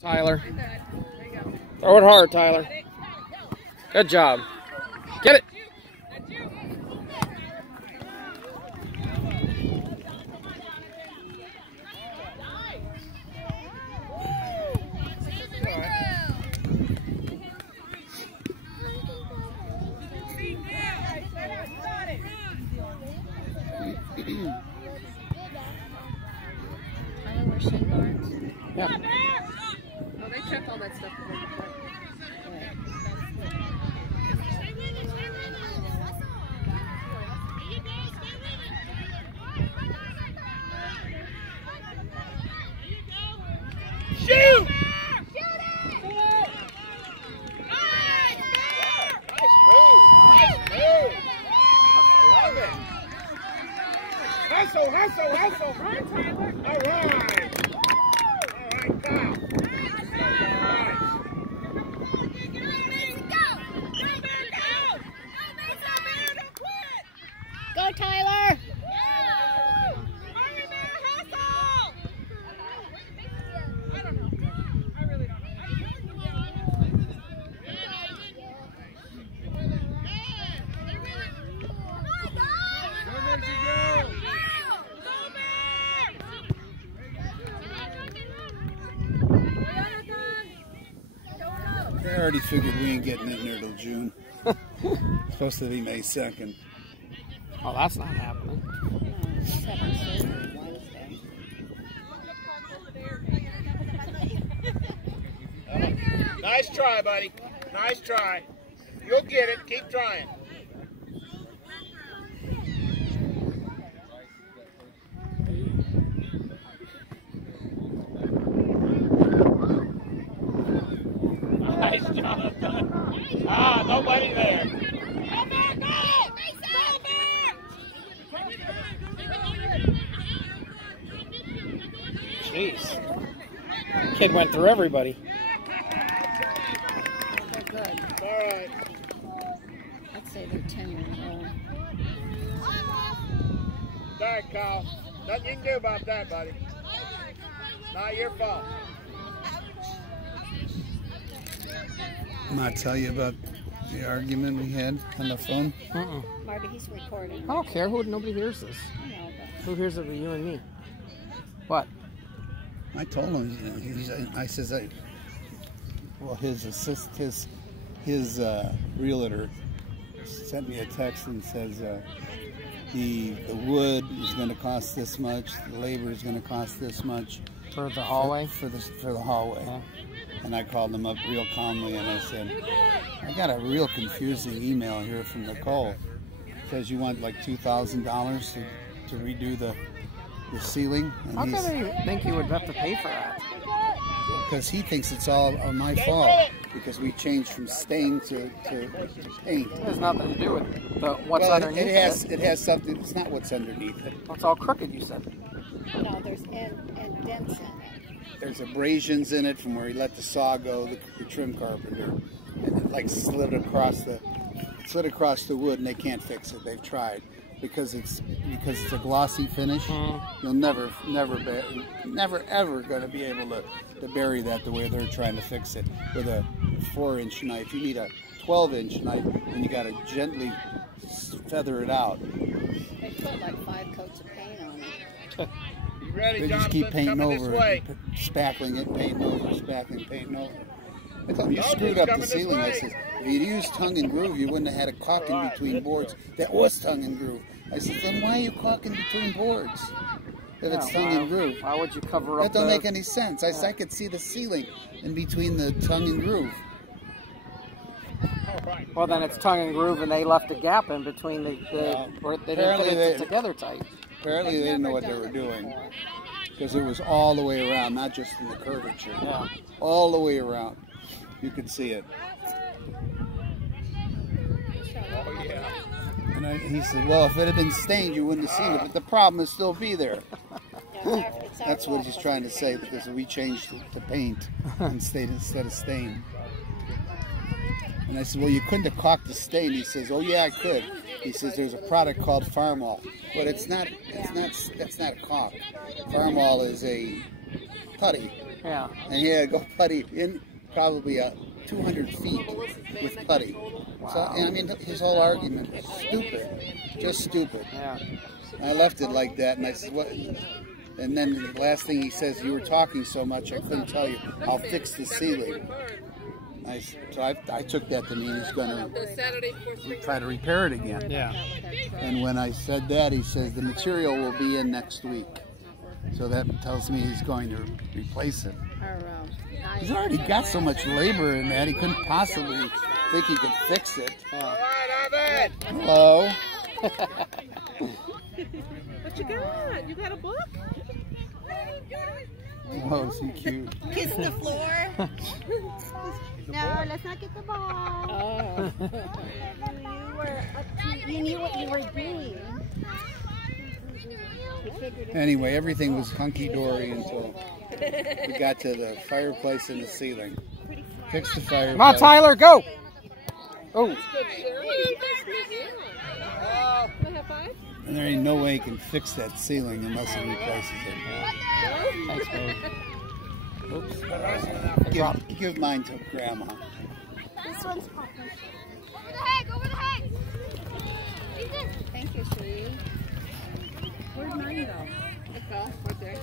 Tyler. Throw it hard, Tyler. Good job. Get it. Tyler wears shin guards. Yeah. Oh, they check all that stuff. Shoot! Hustle, hustle, hustle. Run, Tyler. All right. All right, Kyle. Go, Tyler! I already figured we ain't getting in there till June. It's supposed to be May 2nd. Oh, that's not happening. Nice try, buddy. Nice try. You'll get it. Keep trying. Nice, Jonathan. Ah, nobody there. Come back up! Come back! Jeez. Kid went through everybody. They're good. All right. I'd say they're 10 years old. All right, Kyle. Nothing you can do about that, buddy. Not your fault. I'm not tell you about the argument we had on the phone. Marty, he's recording. I don't care. Nobody hears this. I know, but Who hears it but you and me? What? I told him. I says, well, his realtor sent me a text and says the wood is going to cost this much, the labor is going to cost this much For the hallway? for the hallway. Yeah. And I called them up real calmly and I said, I got a real confusing email here from Nicole. It says you want like $2,000 to redo the ceiling. And How come you think you would have to pay for that? because he thinks it's all my fault because we changed from stain to paint. It has nothing to do with what's Well, underneath it has something. It's not what's underneath it. It's all crooked, you said. no, there's indents in it. There's abrasions in it from where he let the saw go, the trim carpenter, and it like slid across the wood, and they can't fix it. They've tried because it's a glossy finish. You'll never ever going to be able to bury that the way they're trying to fix it with a 4-inch knife. You need a 12-inch knife, and you got to gently feather it out. They put like 5 coats of paint on it. You ready, They just Jonathan? keep painting Coming over this way. it, spackling it, painting over, spackling, painting over. I told him, you Oh, screwed he's up the coming this ceiling. I way. said, if you'd used tongue and groove, you wouldn't have had a caulk in between boards that was tongue and groove. I said, then why are you caulking between boards if it's tongue and groove? Why would you cover up That don't make any sense. I said, I could see the ceiling in between the tongue and groove. Well, then it's tongue and groove, and they left a gap in between where they didn't put it together tight. Apparently they didn't know what they were doing because it was all the way around, not just in the curvature. Yeah. All the way around. You could see it. Oh, yeah. And he said, well, if it had been stained, you wouldn't have seen it, but the problem would still be there. That's what he's trying to say, because we changed it to paint instead of stain. And I said, well, you couldn't have caulked the stain. He says, oh, yeah, I could. He says, there's a product called Farmall. But that's not a caulk. Farmall is a putty. Yeah. And he had to go putty in probably 200 feet with putty. Wow. So, I mean, his whole argument was stupid. Just stupid. Yeah. I left it like that, and I said, what? And then the last thing he says, you were talking so much, I couldn't tell you. I'll fix the ceiling. So I took that to mean he's going to try to repair it again. Yeah. And when I said that, he says, the material will be in next week. So that tells me he's going to replace it. He's already got so much labor in that, he couldn't possibly think he could fix it. All right, Ivan. Hello? What you got? You got a book? Oh, is he cute? Kiss the floor. No, let's not get the ball. Oh. You knew what you were doing. Anyway, everything was hunky-dory until we got to the fireplace and the ceiling. Fixed the fireplace. Come on, Tyler, go! Oh. And there ain't no way he can fix that ceiling unless he replaces it. Thanks, baby. Oops. Give mine to Grandma. This one's popping. Over the head! Thank you, sweetie. Where'd mine go? It fell right there.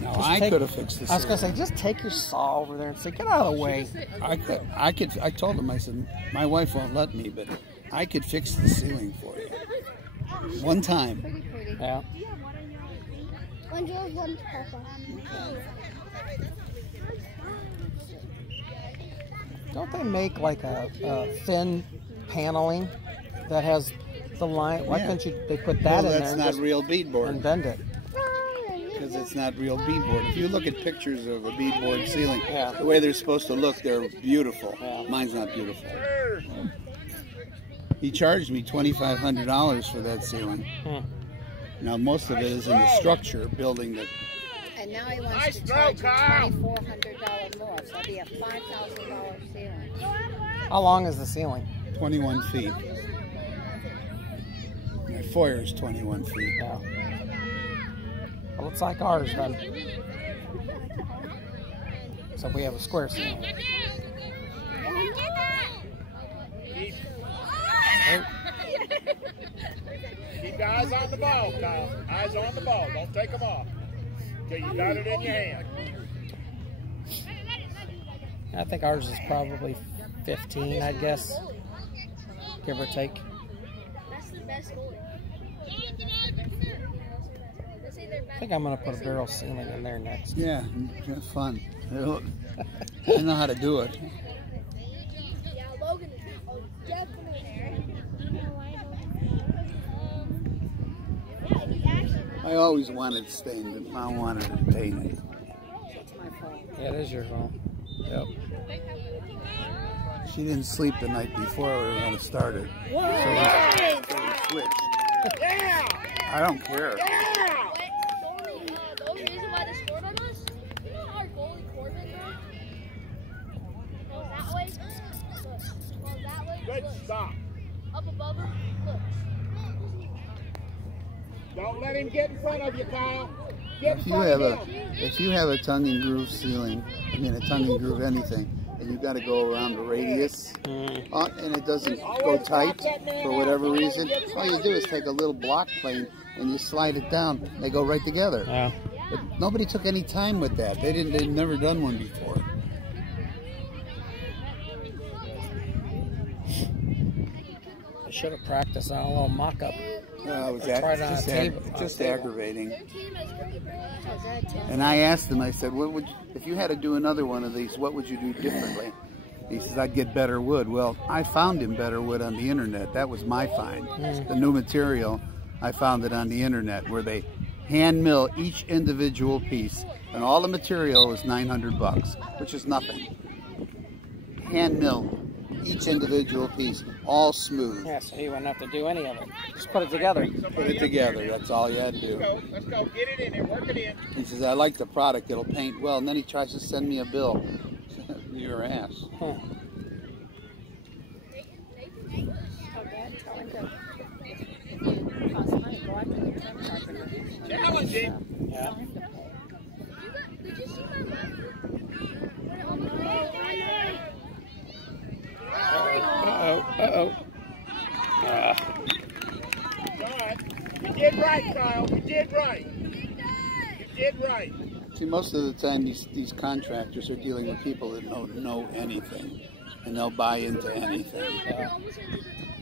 No, Just I take- could have fixed the ceiling. I was gonna say, just take your saw over there and say, get out of the way. I told him, I said, my wife won't let me, but I could fix the ceiling for you. One time. Pretty pretty. Yeah. One blue, one purple. Don't they make like a thin paneling that has the line? Why Yeah. couldn't they put that Well, in there that's and not just real beadboard. and bend it? Because it's not real beadboard. If you look at pictures of a beadboard ceiling, Yeah. the way they're supposed to look, they're beautiful. Yeah. Mine's not beautiful. He charged me $2,500 for that ceiling. Hmm. Now most of it is in the structure, building the. And now he wants Nice to throw, charge Kyle. $2,400 more, so it'll be a $5,000 ceiling. How long is the ceiling? 21 feet. My foyer is 21 feet. Yeah. Well, it's like ours then. So we have a square ceiling. Keep your eyes on the ball, Kyle. Eyes on the ball. Don't take them off. Till you got it in your hand. I think ours is probably 15, I guess, give or take. I think I'm going to put a barrel ceiling in there next. Yeah, it's fun. I know how to do it. I always wanted stained, and Mom wanted it painted. It's my fault. Yeah, it is your fault. Yep. She didn't sleep the night before we were going to start it. So we switched. Yeah! I don't care. Yeah! The only reason why they scored on us, you know how our goalie Corbin goes that way? Look. Goes that way. Good Look. stop. Up above him. Look. Don't let him get in front of you, Kyle. Get in If you front have of a him. if you have a tongue and groove ceiling, I mean a tongue and groove anything, and you got to go around the radius, and it doesn't go tight for whatever reason, all you do is take a little block plane and you slide it down. They go right together. Yeah. But nobody took any time with that. They'd never done one before. I should have practiced on a little mock-up. It was Try it on a table. just aggravating. How's that, Tom? And I asked him, I said, what would you, if you had to do another one of these, what would you do differently? He says, I'd get better wood. Well, I found him better wood on the internet. That was my find. The new material, I found it on the internet where they hand mill each individual piece. And all the material is $900, which is nothing. Hand mill each individual piece, all smooth. Yeah, so you wouldn't have to do any of it. Just put it together. Put it together, that's all you had to do. Let's go. Get it in and work it in. He says, I like the product, it'll paint well. And then he tries to send me a bill. Your ass. Huh. How's that? Tell him to cost money. go after the trim carpenter. Challenge him. Yeah. Did you see my mom? Uh-oh. John, you did right, Kyle. You did right. You did right. See, most of the time these contractors are dealing with people that don't know anything, and they'll buy into anything. Almost into the